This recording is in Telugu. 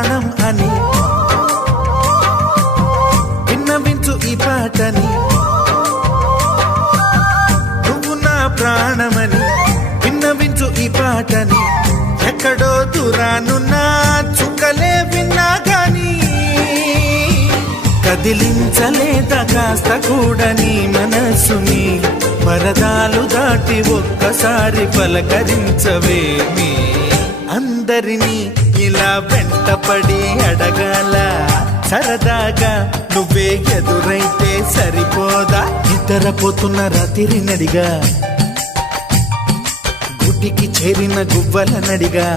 ప్రాణం అని విన్నవించు ఈ పాటని, నువ్వు నా ప్రాణమని విన్నవించు ఈ పాటని. ఎక్కడో దూరానున్నా చుక్కలే విన్నా గాని కదిలించలేదా కాస్త కూడా నీ మనసుని. పరదాలు దాటి ఒక్కసారి పలకరించవేమి. అందరినీ ఇలా వెంటపడి అడగాల సరదాగా నువ్వే ఎదురైతే సరిపోదా. నిద్రపోతున్న రాత్రి నడిగా గుటికి చేరిన గువ్వల నడిగా